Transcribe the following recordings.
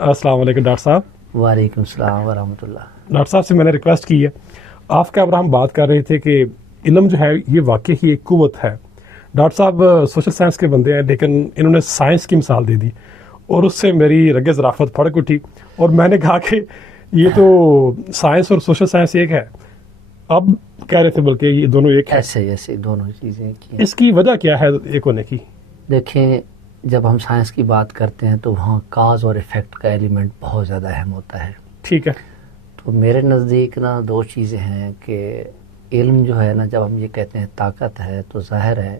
السلام علیکم ڈاکٹر صاحب. وعلیکم السلام ورحمۃ اللہ. ڈاکٹر صاحب سے میں نے ریکویسٹ کی ہے, آف کیمرہ ہم بات کر رہے تھے کہ علم جو ہے یہ واقعی ہی ایک قوت ہے. ڈاکٹر صاحب سوشل سائنس کے بندے ہیں, لیکن انہوں نے سائنس کی مثال دے دی اور اس سے میری رگ ظرافت پھڑک اٹھی اور میں نے کہا کہ یہ تو سائنس اور سوشل سائنس ایک ہے. اب کہہ رہے تھے بلکہ یہ دونوں ایک ہے. ایسے دونوں چیزیں کی. اس کی وجہ کیا ہے ایک ہونے کی؟ دیکھیں, جب ہم سائنس کی بات کرتے ہیں تو وہاں کاز اور ایفیکٹ کا ایلیمنٹ بہت زیادہ اہم ہوتا ہے. ٹھیک ہے. تو میرے نزدیک نا دو چیزیں ہیں کہ علم جو ہے نا, جب ہم یہ کہتے ہیں طاقت ہے تو ظاہر ہے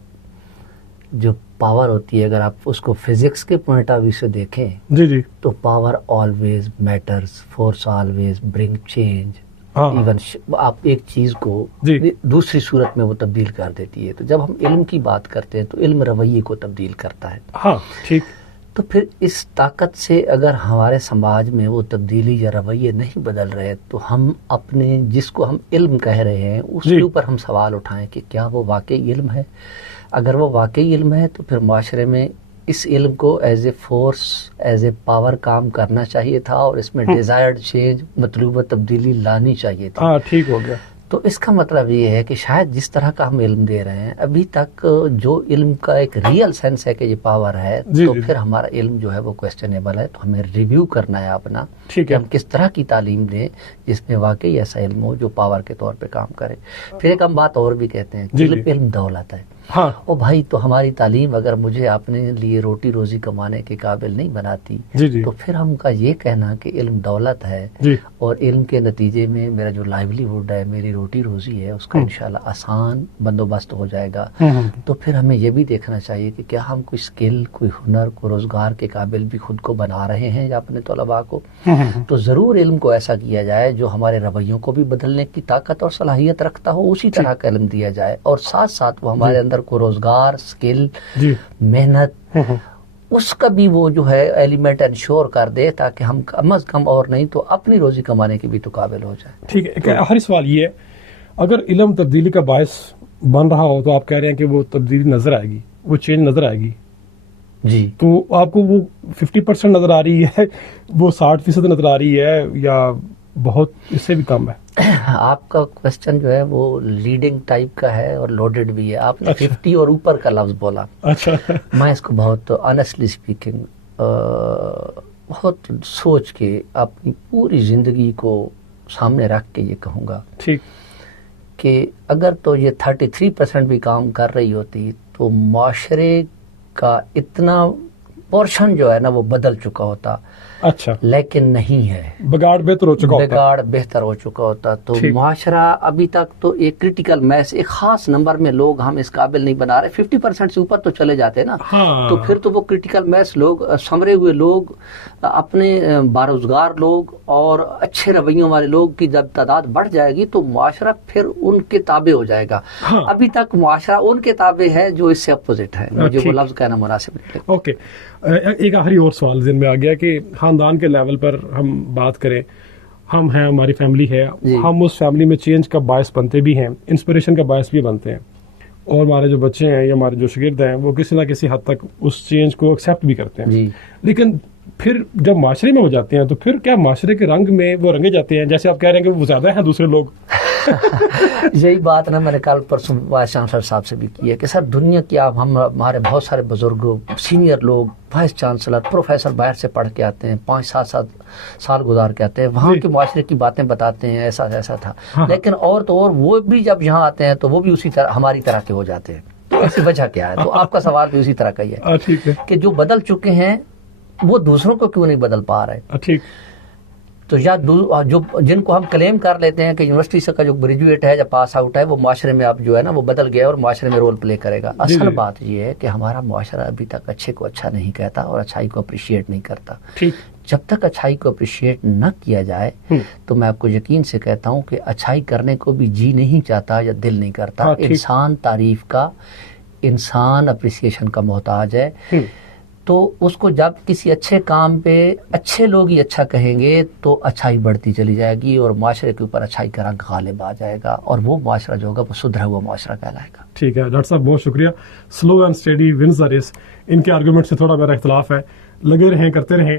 جو پاور ہوتی ہے, اگر آپ اس کو فزکس کے پوائنٹ آف ویو سے دیکھیں جی تو power always matters, force always bring change. Even آپ ایک چیز کو دوسری صورت میں وہ تبدیل کر دیتی ہے. تو جب ہم علم کی بات کرتے ہیں تو علم رویے کو تبدیل کرتا ہے. ہاں ٹھیک. تو پھر اس طاقت سے اگر ہمارے سماج میں وہ تبدیلی یا رویے نہیں بدل رہے تو ہم اپنے جس کو ہم علم کہہ رہے ہیں اس کے اوپر ہم سوال اٹھائیں کہ کیا وہ واقعی علم ہے. اگر وہ واقعی علم ہے تو پھر معاشرے میں اس علم کو as a force, as a power کام کرنا چاہیے تھا اور اس میں ڈیزائرڈ چینج, مطلوبہ تبدیلی لانی چاہیے تھی. ہاں ٹھیک ہو گیا. تو اس کا مطلب یہ ہے کہ شاید جس طرح کا ہم علم دے رہے ہیں ابھی تک جو علم کا ایک ریئل سینس ہے کہ یہ پاور ہے, تو پھر ہمارا علم جو ہے وہ کویسچنیبل ہے. تو ہمیں ریویو کرنا ہے اپنا کہ ہم کس طرح کی تعلیم دیں جس میں واقعی ایسا علم ہو جو پاور کے طور پہ کام کرے. پھر ایک ہم بات اور بھی کہتے ہیں کہ علم دولت ہے. ہاں او بھائی, تو ہماری تعلیم اگر مجھے اپنے لیے روٹی روزی کمانے کے قابل نہیں بناتی تو پھر ہم کا یہ کہنا کہ علم دولت ہے اور علم کے نتیجے میں میرا جو لائیولیہوڈ ہے, میری روٹی روزی ہے, اس کا انشاءاللہ آسان بندوبست ہو جائے گا. تو پھر ہمیں یہ بھی دیکھنا چاہیے کہ کیا ہم کوئی اسکل, کوئی ہنر, کوئی روزگار کے قابل بھی خود کو بنا رہے ہیں یا اپنے طلباء کو. تو ضرور علم کو ایسا کیا جائے جو ہمارے رویوں کو بھی بدلنے کی طاقت اور صلاحیت رکھتا ہو, اسی طرح کا علم دیا جائے اور ساتھ ساتھ وہ ہمارے اندر کو روزگار, اسکل, محنت, اس کا بھی وہ جو ہے ایلیمنٹ انشور کر دے تاکہ ہم کم از کم اور نہیں تو اپنی روزی کمانے کے بھی تو قابل ہو جائے. ٹھیک ہے. ایک آخری سوال یہ ہے, اگر علم تبدیلی کا باعث بن رہا ہو تو آپ کہہ رہے ہیں کہ وہ تبدیلی نظر آئے گی, وہ چینج نظر آئے گی. جی, تو آپ کو وہ 50% نظر آ رہی ہے, وہ 60% نظر آ رہی ہے, یا بہت اس سے بھی کم ہے؟ آپ کا کوشچن جو ہے وہ لیڈنگ ٹائپ کا ہے اور لوڈڈ بھی ہے. آپ نے 50 اور اوپر کا لفظ بولا. اچھا, میں اس کو بہت آنیسٹلی اسپیکنگ بہت سوچ کے اپنی پوری زندگی کو سامنے رکھ کے یہ کہوں گا ٹھیک کہ اگر تو یہ 33% بھی کام کر رہی ہوتی تو معاشرے کا اتنا پورشن جو ہے نا وہ بدل چکا ہوتا. اچھا, لیکن نہیں ہے. بگاڑ بہتر ہو چکا ہوتا. بگاڑ بہتر ہو چکا ہوتا. تو معاشرہ ابھی تک تو ایک کرٹیکل میس, ایک خاص نمبر میں لوگ ہم اس قابل نہیں بنا رہے. 50% سے اوپر تو چلے جاتے نا. تو پھر تو وہ کرٹیکل میس لوگ, سمرے ہوئے لوگ, اپنے باروزگار لوگ اور اچھے رویوں والے لوگ کی جب تعداد بڑھ جائے گی تو معاشرہ پھر ان کے تابع ہو جائے گا. ابھی تک معاشرہ ان کے تابع ہے جو اس سے اپوزٹ ہے. مجھے وہ لفظ کہنا مناسب نہیں. اوکے, ایک آخری اور سوال ذہن میں آ گیا کہ خاندان کے لیول پر ہم بات کریں, ہم ہیں, ہماری فیملی ہے, ہم اس فیملی میں چینج کا باعث بنتے بھی ہیں, انسپریشن کا باعث بھی بنتے ہیں, اور ہمارے جو بچے ہیں یا ہمارے جو شاگرد ہیں وہ کسی نہ کسی حد تک اس چینج کو ایکسیپٹ بھی کرتے ہیں. لیکن پھر جب معاشرے میں ہو جاتے ہیں تو پھر کیا معاشرے کے رنگ میں وہ رنگے جاتے ہیں, جیسے آپ کہہ رہے ہیں کہ وہ زیادہ ہیں دوسرے لوگ؟ یہی بات نا میں نے کل پرسوں وائس چانسلر صاحب سے بھی کی ہے کہ سر دنیا کی آپ ہمارے بہت سارے بزرگ, سینئر لوگ, وائس چانسلر, پروفیسر باہر سے پڑھ کے آتے ہیں, 5-7 سال گزار کے آتے ہیں, وہاں کے معاشرے کی باتیں بتاتے ہیں, ایسا تھا. لیکن اور تو اور وہ بھی جب یہاں آتے ہیں تو وہ بھی اسی طرح ہماری طرح کے ہو جاتے ہیں. تو اس کی وجہ کیا ہے؟ تو آپ کا سوال بھی اسی طرح کا ہی ہے کہ جو بدل چکے ہیں وہ دوسروں کو کیوں نہیں بدل پا رہے. ٹھیک. تو یا جو جن کو ہم کلیم کر لیتے ہیں کہ یونیورسٹی سے کا جو گریجویٹ ہے یا پاس آؤٹ ہے وہ معاشرے میں اب جو ہے نا وہ بدل گیا اور معاشرے میں رول پلے کرے گا. اصل بات یہ ہے کہ ہمارا معاشرہ ابھی تک اچھے کو اچھا نہیں کہتا اور اچھائی کو اپریشیٹ نہیں کرتا. جب تک اچھائی کو اپریشیٹ نہ کیا جائے تو میں آپ کو یقین سے کہتا ہوں کہ اچھائی کرنے کو بھی جی نہیں چاہتا یا دل نہیں کرتا. انسان تعریف کا, انسان اپریسیشن کا محتاج ہے. تو اس کو جب کسی اچھے کام پہ اچھے لوگ ہی اچھا کہیں گے تو اچھائی بڑھتی چلی جائے گی اور معاشرے کے اوپر اچھائی کا رنگ غالب آ جائے گا اور وہ معاشرہ جو ہوگا وہ سدھرا ہوا معاشرہ کہلائے گا. ٹھیک ہے ڈاکٹر صاحب, بہت شکریہ. Slow and steady wins the race, ان کے آرگومنٹ سے تھوڑا میرا اختلاف ہے, لگے رہیں, کرتے رہیں.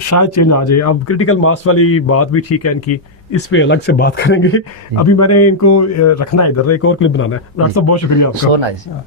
شاید چینج آ جائے. اب کریٹیکل ماس والی بات بھی ٹھیک ہے ان کی, اس پہ الگ سے بات کریں گے. ابھی میں نے ان کو رکھنا ہے ادھر, ایک اور کلپ بنانا ہے. ڈاکٹر صاحب بہت شکریہ آپ کا.